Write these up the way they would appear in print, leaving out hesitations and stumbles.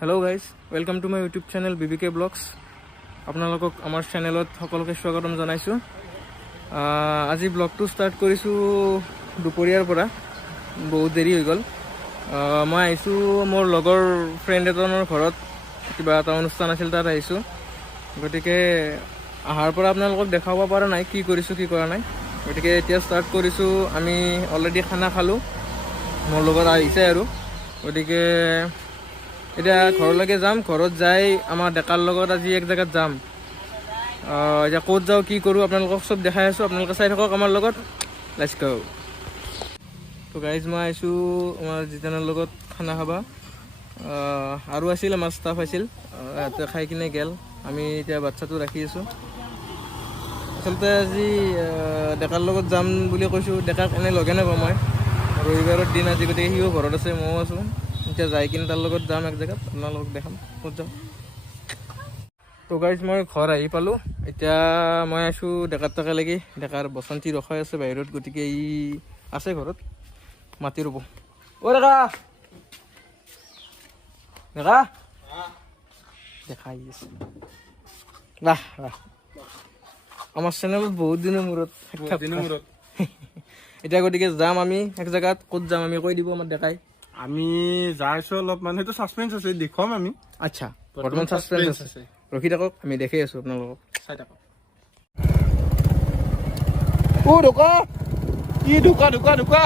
Hello' guys, welcome to my YouTube channel BBK blogs. আপোনালোকক আমাৰ চেনেলত সকলোকে স্বাগতম জনাইছোঁ। আজি ব্লগটো ষ্টাৰ্ট কৰিছোঁ দুপৰীয়াৰ পৰা, বহুত দেৰি হৈ গ'ল। মই আহিছোঁ মোৰ লগৰ ফ্ৰেণ্ড এজনৰ ঘৰত, কিবা এটা অনুষ্ঠান আছিল তাত আহিছোঁ। গতিকে অহাৰ পৰা আপোনালোকক দেখাব পৰা নাই কি কৰিছোঁ কি কৰা নাই। গতিকে এতিয়া ষ্টাৰ্ট কৰিছোঁ। আমি অলৰেডি খানা খালোঁ, মোৰ লগত আহিছে আৰু। গতিকে এতিয়া ঘৰলৈকে যাম। ঘৰত যাই আমাৰ ডেকাৰ লগত আজি এক জেগাত যাম। এতিয়া ক'ত যাওঁ কি কৰোঁ আপোনালোকক চব দেখাই আছোঁ, আপোনালোকে চাই থাকক আমাৰ লগত। লেটছ গো। তো গাইজ, মই আহিছোঁ আমাৰ জিতেনৰ লগত খানা খাবা। আৰু আছিল আমাৰ ষ্টাফ আছিল, সিহঁতে খাই কিনে গেল। আমি এতিয়া বাচ্ছাটো ৰাখি আছোঁ। আচলতে আজি ডেকাৰ লগত যাম বুলি কৈছোঁ, ডেকাক এনেই লগে নাপাওঁ মই। ৰবিবাৰৰ দিন আজি, গতিকে সিও ঘৰত আছে, ময়ো আছোঁ। এতিয়া যাই কিনে তাৰ লগত যাম এক জেগাত, আপোনালোকক দেখাম ক'ত যাম। তো গাইজ, মই ঘৰ আহি পালোঁ। এতিয়া মই আছোঁ ডেকাৰ টকালৈকে। ডেকাৰ বসন্তী ৰখাই আছে বাহিৰত, গতিকে ই আছে ঘৰত, মাটি ৰুব। অ' ডেকা, ডেকা দেখা আহি আছে। ৰাহ ৰাহ, আমাৰ চেনেলত বহুত দিনৰ মূৰত এতিয়া গতিকে যাম আমি এক জেগাত। ক'ত যাম আমি কৈ দিব আমাৰ ডেকাই। আমি যাইছো অলপমান, সেইটো সাসপেন্স আছে, দেখুৱাম আমি। আচ্ছা, বৰ্তমান সাসপেন্স আছে, ৰখি থাকক, আমি দেখি আছোঁ আপোনালোকক। চাই থাকক। অ' ঢোকা, কি ঢুকা ঢুকা ঢুকা।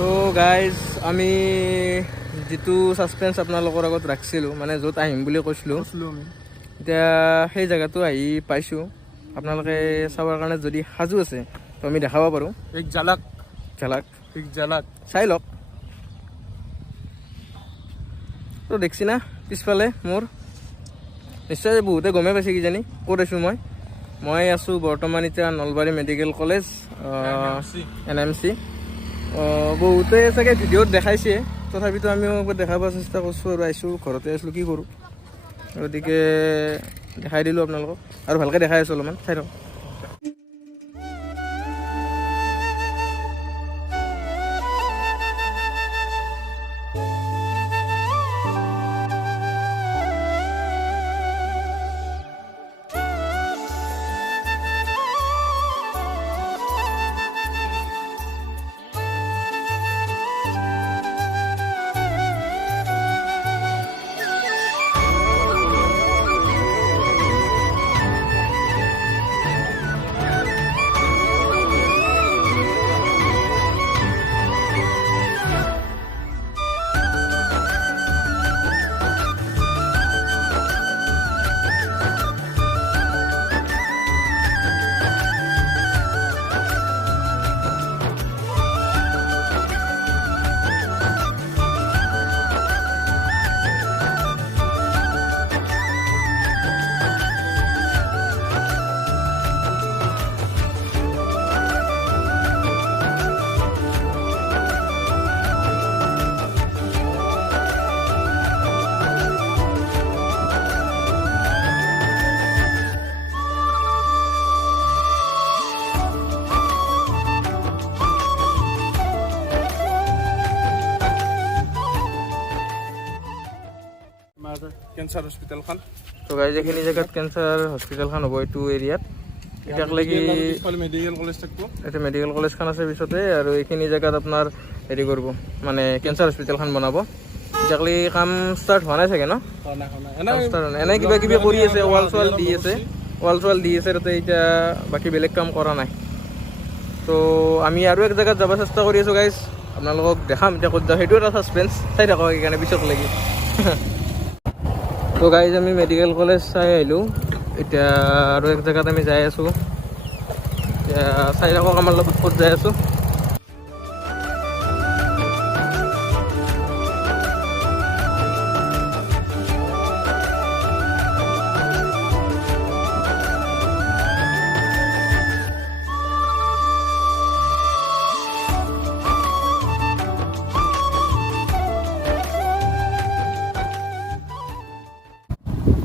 তো গাইজ, আমি যিটো ছাছপেন্স আপোনালোকৰ আগত ৰাখিছিলোঁ, মানে য'ত আহিম বুলি কৈছিলোঁ, এতিয়া সেই জেগাটো আহি পাইছোঁ। আপোনালোকে চাবৰ কাৰণে যদি সাজু আছে তো আমি দেখাব পাৰোঁ। এক ঝলক ঝলক এক ঝলক চাই লওক। তো দেখছি না পিছফালে মোৰ, নিশ্চয় বহুতে গমেই পাইছে কিজানি ক'ত আছোঁ মই আছোঁ বৰ্তমান এতিয়া নলবাৰী মেডিকেল কলেজ, NMC। বহুতে চাগে ভিডিঅ'ত দেখাইছে, তথাপিতো আমিও দেখাব চেষ্টা কৰিছোঁ আৰু আহিছোঁ, ঘৰতে আছিলোঁ, কি কৰোঁ। গতিকে দেখাই দিলোঁ আপোনালোকক, আৰু ভালকৈ দেখাই আছোঁ অলপমান, চাই থাকক। আমাৰ কেঞ্চাৰ হস্পিটেলখন তো গাইজ এইখিনি জেগাত কেঞ্চাৰ হস্পিটেলখন হ'ব এইটো এৰিয়াত এতিয়ালৈকে মেডিকেল কলেজ থাকিব এটা মেডিকেল কলেজখন আছে পিছতে আৰু এইখিনি জেগাত আপোনাৰ হেৰি কৰিব মানে কেঞ্চাৰ হস্পিটেলখন বনাব এতিয়ালৈকে কাম ষ্টাৰ্ট হোৱা নাই চাগে ন এনে কিবা কিবি কৰি আছে ৱাল চোৱাল দি আছে তাতে এতিয়া বাকী বেলেগ কাম কৰা নাই তো আমি আৰু এক জেগাত যাব চেষ্টা কৰি আছোঁ গাইজ আপোনালোকক দেখাম এতিয়া ক'ত যাওঁ সেইটো এটা ছাছপেঞ্চ চাই থাকক সেইকাৰণে পিছত লাগি তো গাইজ আমি মেডিকেল কলেজ চাই আহিলোঁ এতিয়া আৰু এক জেগাত আমি যাই আছোঁ এতিয়া চাই থাকক আমাৰ লগত ক'ত যাই আছোঁ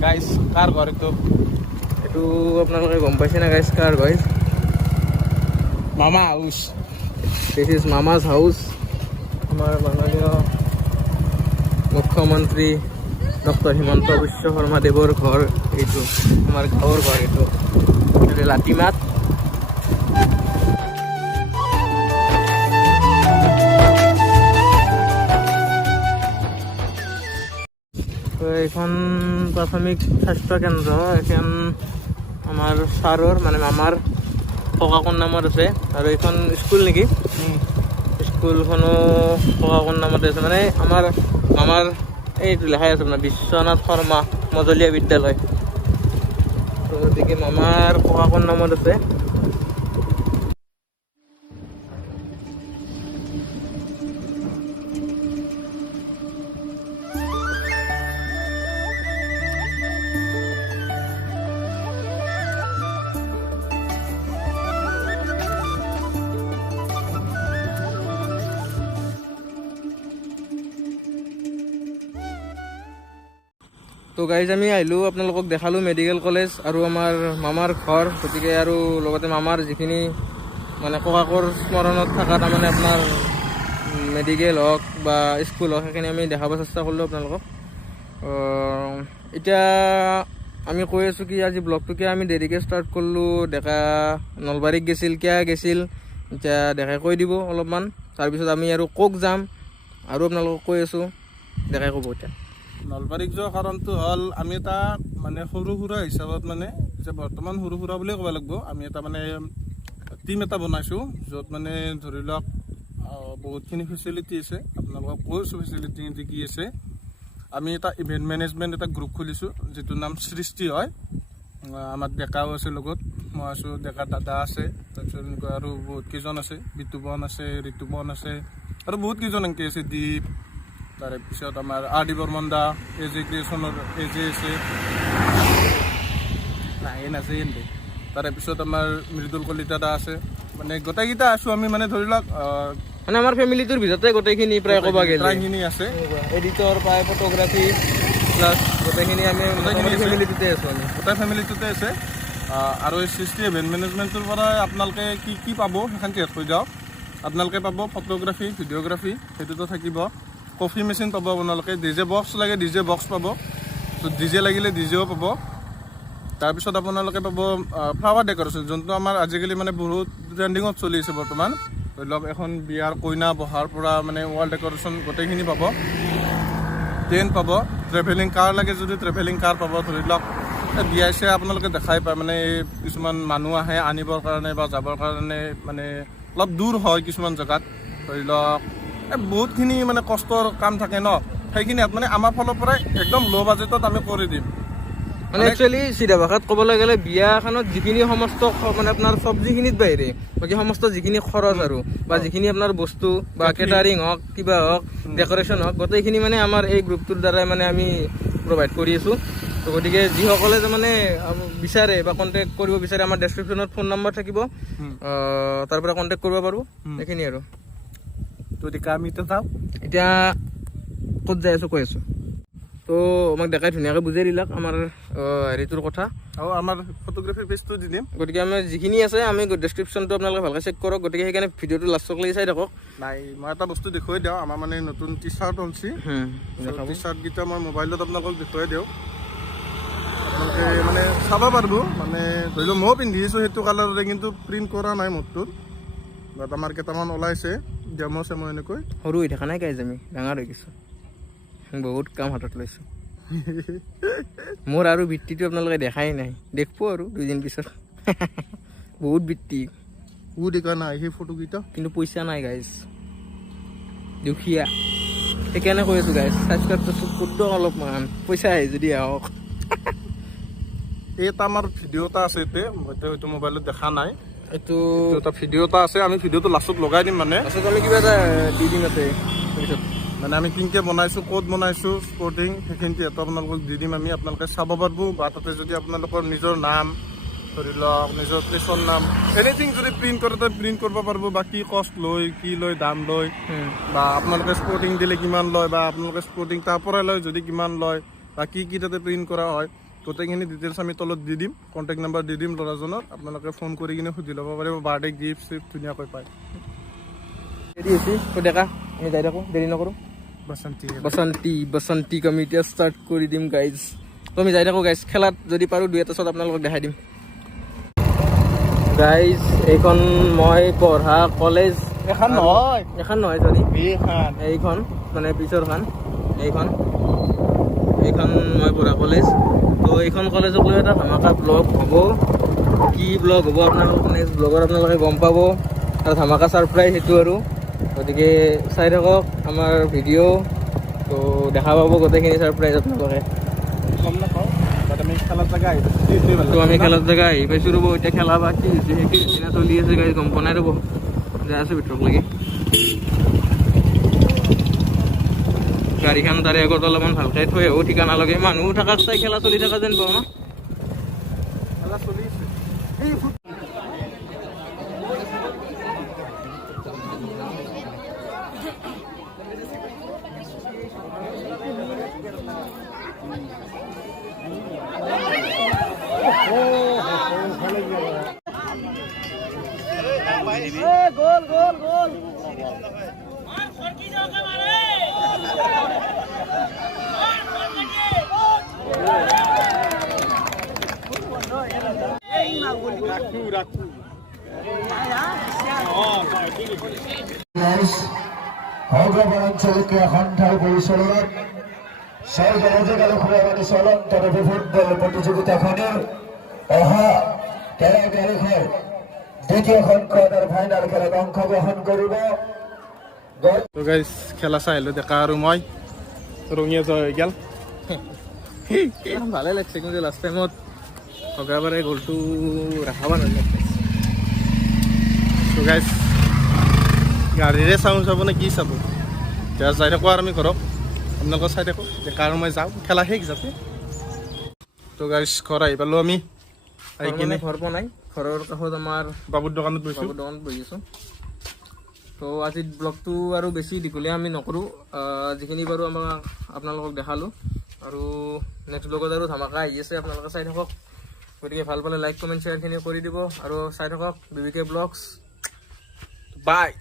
গাইজ কাৰ ঘৰ এইটো আপোনালোকে গম পাইছে না গাইজ কাৰ গাইজ মামা হাউচ দিছ ইজ মামাজ হাউচ আমাৰ মাননীয় মুখ্যমন্ত্ৰী ডক্টৰ হিমন্ত বিশ্ব শৰ্মা দেৱৰ ঘৰ এইটো আমাৰ গাঁৱৰ ঘৰ এইটো লাটিমাত এইখন প্ৰাথমিক স্বাস্থ্য কেন্দ্ৰ এখন আমাৰ ছাৰৰ মানে মামাৰ ককাকৰ নামত আছে আৰু এইখন স্কুল নেকি স্কুলখনো ককাকৰ নামত আছে মানে আমাৰ মামাৰ এইটো লেখাই আছে মানে বিশ্বনাথ শৰ্মা মজলীয়া বিদ্যালয় তো গতিকে মামাৰ ককাকৰ নামত আছে তো গাইজ আমি আহিলোঁ আপোনালোকক দেখালোঁ মেডিকেল কলেজ আৰু আমাৰ মামাৰ ঘৰ গতিকে আৰু লগতে মামাৰ যিখিনি মানে ককাকৰ স্মৰণত থকা তাৰমানে আপোনাৰ মেডিকেল হওক বা স্কুল হওক সেইখিনি আমি দেখাব চেষ্টা কৰিলোঁ আপোনালোকক এতিয়া আমি কৈ আছোঁ কি আজি ব্লগটো কিয় আমি দেৰিকৈ ষ্টাৰ্ট কৰিলোঁ ডেকা নলবাৰীত গৈছিল কিয় গৈছিল এতিয়া ডেকাই কৈ দিব অলপমান তাৰপিছত আমি আৰু ক'ক যাম আৰু আপোনালোকক কৈ আছোঁ ডেকাই ক'ব এতিয়া নলবাৰীত যোৱা কাৰণটো হ'ল আমি এটা মানে সৰু সুৰা হিচাপত মানে যে বৰ্তমান সৰু সুৰা বুলিয়ে ক'ব লাগিব আমি এটা মানে টিম এটা বনাইছোঁ য'ত মানে ধৰি লওক বহুতখিনি ফেচিলিটি আছে আপোনালোকক কৈছোঁ ফেচিলিটি কি আছে আমি এটা ইভেণ্ট মেনেজমেণ্ট এটা গ্ৰুপ খুলিছোঁ যিটোৰ নাম সৃষ্টি হয় আমাৰ ডেকাও আছে লগত মই আছোঁ ডেকা দাদা আছে তাৰপিছত এনেকুৱা আৰু বহুত কেইজন আছে বিতুপন আছে ঋতুপন আছে আৰু বহুত কেইজন এনেকৈ আছে দীপ তাৰে পিছত আমাৰ আৰ ডি বৰ্মন দা এজে ক্ৰিয়েশ্যনৰ এজে আছে নাই নাছে এনে তাৰে পিছত আমাৰ মৃদুল কলিতা দা আছে মানে গোটেইকেইটা আছোঁ আমি মানে ধৰি লওক মানে আমাৰ ফেমিলিটোৰ ভিতৰতে গোটেইখিনি প্ৰায় ক'ব গ'লে প্ৰায়খিনি আছে এডিটৰ প্ৰায় ফটোগ্ৰাফী প্লাছ গোটেইখিনি আমি ফেমিলিটোতে আছোঁ আমি গোটেই ফেমিলিটোতে আছে আৰু এই সৃষ্টি ইভেণ্ট মেনেজমেণ্টৰ পৰা আপোনালোকে কি কি পাব সেইখন শেষ হৈ যাওক আপোনালোকে পাব ফটোগ্ৰাফী ভিডিঅ'গ্ৰাফী সেইটোতো থাকিব কফি মেচিন পাব আপোনালোকে ডিজে বক্স লাগে ডিজে বক্স পাব তো ডিজে লাগিলে ডিজেও পাব তাৰপিছত আপোনালোকে পাব ফ্লাৱাৰ ডেক'ৰেশ্যন যোনটো আমাৰ আজিকালি মানে বহুত ট্ৰেণ্ডিঙত চলি আছে বৰ্তমান ধৰি লওক এখন বিয়াৰ কইনা বহাৰ পৰা মানে ৱাল ডেক'ৰেশ্যন গোটেইখিনি পাব টেণ্ট পাব ট্ৰেভেলিং কাৰ লাগে যদি ট্ৰেভেলিং কাৰ পাব ধৰি লওক বিয়াই চিয়াই আপোনালোকে দেখাই পায় মানে কিছুমান মানুহ আহে আনিবৰ কাৰণে বা যাবৰ কাৰণে মানে অলপ দূৰ হয় কিছুমান জেগাত ধৰি লওক বহুতখিনি মানে কষ্টৰ কাম থাকে ন সেইখিনি মানে আমাৰ ফালৰ পৰাই একদম ল' বাজেটত আমি কৰি দিম মানে একচুৱেলি চিধা ভাষাত ক'বলৈ গ'লে বিয়াখনত যিখিনি সমস্ত মানে আপোনাৰ চব্জিখিনিত বাহিৰে বাকী সমস্ত যিখিনি খৰচ আৰু বা যিখিনি আপোনাৰ বস্তু বা কেটাৰিং হওক কিবা হওক ডেক'ৰেশ্যন হওক গোটেইখিনি মানে আমাৰ এই গ্ৰুপটোৰ দ্বাৰাই মানে আমি প্ৰভাইড কৰি আছোঁ তো গতিকে যিসকলে মানে বিচাৰে বা কণ্টেক্ট কৰিব বিচাৰে আমাৰ ডেছক্ৰিপশ্যনত ফোন নম্বৰ থাকিব তাৰ পৰা কণ্টেক্ট কৰিব পাৰোঁ এইখিনি আৰু গতিকে আমি এতিয়া যাওঁ এতিয়া ক'ত যাই আছোঁ কৈ আছোঁ তো আমাক দেখাই ধুনীয়াকৈ বুজাই দিলাক আমাৰ হেৰিটোৰ কথা। আৰু আমাৰ ফটোগ্ৰাফীৰ পেজটো দি দিম। গতিকে আমি যিখিনি আছে আমি ডেছক্ৰিপশ্যনটো আপোনালোকে ভালকৈ চেক কৰক। গতিকে সেইকাৰণে ভিডিঅ'টো লাষ্টলৈকে চাই থাকক। নাই মই এটা বস্তু দেখুৱাই দিওঁ, আমাৰ মানে নতুন টি চাৰ্ট ওলছি। টি চাৰ্টকেইটা মই মোবাইলত আপোনালোকক দেখুৱাই দিওঁ, আপোনালোকে মানে চাব পাৰিব। মানে ধৰি লওক ময়ো পিন্ধি আছোঁ সেইটো কালাৰতে, কিন্তু প্ৰিণ্ট কৰা নাই মোৰটোত। বাট আমাৰ কেইটামান ওলাইছে ডেম' চেম' এনেকৈ। সৰু হৈ থকা নাই গাইজ, আমি ডাঙৰ হৈ গৈছোঁ, বহুত কাম হাতত লৈছোঁ। মোৰ আৰু বৃত্তিটো আপোনালোকে দেখাই নাই, দেখিব আৰু 2 দিন পিছত। বহুত বৃত্তি দেখা নাই সেই ফটোকেইটা, কিন্তু পইচা নাই গাইজ, দুখীয়া। সেইকাৰণে কৈ আছোঁ গাইজ, ছাবস্ক্ৰাইবটো কৰি অলপমান পইচা আহে যদি আহক। এটা আমাৰ ভিডিঅ' এটা আছে ইয়াতে, মইতো হয়তো মোবাইলত দেখা নাই। এইটো এটা ভিডিঅ' এটা আছে, আমি ভিডিঅ'টো লাষ্টত লগাই দিম। মানে লাষ্টত আমি কিবা এটা দি দিম ইয়াতে পিছত। মানে আমি কিনকে বনাইছোঁ, ক'ত বনাইছোঁ, স্পৰ্টিং, সেইখিনি এটা আপোনালোকক দি দিম আমি, আপোনালোকে চাব পাৰিব। বা তাতে যদি আপোনালোকৰ নিজৰ নাম, ধৰি লওক নিজৰ প্লেচৰ নাম, এনিথিং যদি প্ৰিণ্ট কৰে তাত প্ৰিণ্ট কৰিব পাৰিব। বা কি কষ্ট লয়, কি লয়, দাম লয়, বা আপোনালোকে স্পৰ্টিং দিলে কিমান লয়, বা আপোনালোকে স্পৰ্টিং তাৰ পৰাই লয় যদি কিমান লয়, বা কি কি তাতে প্ৰিণ্ট কৰা হয়, গোটেইখিনি ডিটেইলছ আমি তলত দি দিম। কণ্টেক্ট নাম্বাৰ দি দিম ল'ৰাজনৰ, আপোনালোকে ফোন কৰি কিনে সুধি ল'ব পাৰিব। বাৰ্থডে গিফ্ট চিফ্ট ধুনীয়াকৈ পায়। ৰেডি হৈছে তো দেখা, আমি যাই থাকোঁ, দেৰি নকৰোঁ। বসন্তি আমি এতিয়া ষ্টাৰ্ট কৰি দিম গাইজ। তো আমি যাই থাকোঁ গাইজ, খেলাত যদি পাৰোঁ 2 এটা শ্বট আপোনালোকক দেখাই দিম। গাইজ এইখন মই পঢ়া কলেজ। এখন নহয়, চৰি এইখন মানে পিছৰখন। এইখন মই পঢ়া কলেজ। তো এইখন কলেজক লৈ এটা ধামাকা ব্লগ হ'ব। কি ব্লগ হ'ব আপোনালোকে নেক্সট ব্লগত আপোনালোকে গম পাব। আৰু ধামাকা ছাৰপ্ৰাইজ সেইটো আৰু। গতিকে চাই থাকক আমাৰ ভিডিঅ', তো দেখা পাব গোটেইখিনি ছাৰপ্ৰাইজ আপোনালোকে। গম নাপাওঁ, বাট আমি খেলাৰ জেগা আহি তো আমি খেলাৰ জেগা আহি পাইছোঁ ৰ'ব। এতিয়া খেলা বা কি হৈছে সেইখিনি চলি আছে গাড়ী, গম পোৱা নাই ৰ'ব, যাই আছে ভিতৰক লাগি। গাড়ীখন তাৰে আগত অলপমান ভালকৈ থৈ আহোঁ, ঠিকানা লগে মানুহ থাকাক চাই খেলা চলি থকা যেন পাওঁ ন। খেলা চলি আছে। হায়দ্রাবাদ অঞ্চলকে সন্ধ্যাৰ পৰিচালনাত সৰ্বমোজক আলোচনা চলন্ত ফুটবল প্ৰতিযোগিতাখনৰ অহা 13 তাৰিখৰ দ্বিতীয়খন কোৱাৰ্টাৰ ফাইনেল খেলত অংশগ্ৰহণ কৰিব। তো গাইজ খেলা চাই আহিলোঁ, ডেকা আৰু মই ৰঙিয়া জয় হৈ গ'ল। ভালে লাগছে, কিন্তু লাষ্ট টাইমত ভগাবাৰে গ'লটো ৰাখাব নালাগে। তো গাইজ গাড়ীৰে চাওঁ চাব নে কি চাব, এতিয়া যাই থাকোঁ আৰু আমি ঘৰত, আপোনালোকে চাই থাকোঁ। ডেকা আৰু মই যাওঁ, খেলা শেষ যাতে। তো গাইজ ঘৰ আহি পালোঁ আমি, আহি কিনে ঘৰ পোৱা নাই, ঘৰৰ কাষত আমাৰ বাবুৰ দোকানত গৈছোঁ। দোকানত বহি আছোঁ। তো আজিৰ ব্লগটো আৰু বেছি দীঘলীয়া আমি নকৰোঁ, যিখিনি বাৰু আমাক আপোনালোকক দেখালোঁ। আৰু নেক্সট ব্লগত আৰু ধামাকা আহি আছে, আপোনালোকে চাই থাকক। গতিকে ভাল পালে লাইক কমেণ্ট শ্বেয়াৰখিনি কৰি দিব, আৰু চাই থাকক BBK ব্লগছ। বাই।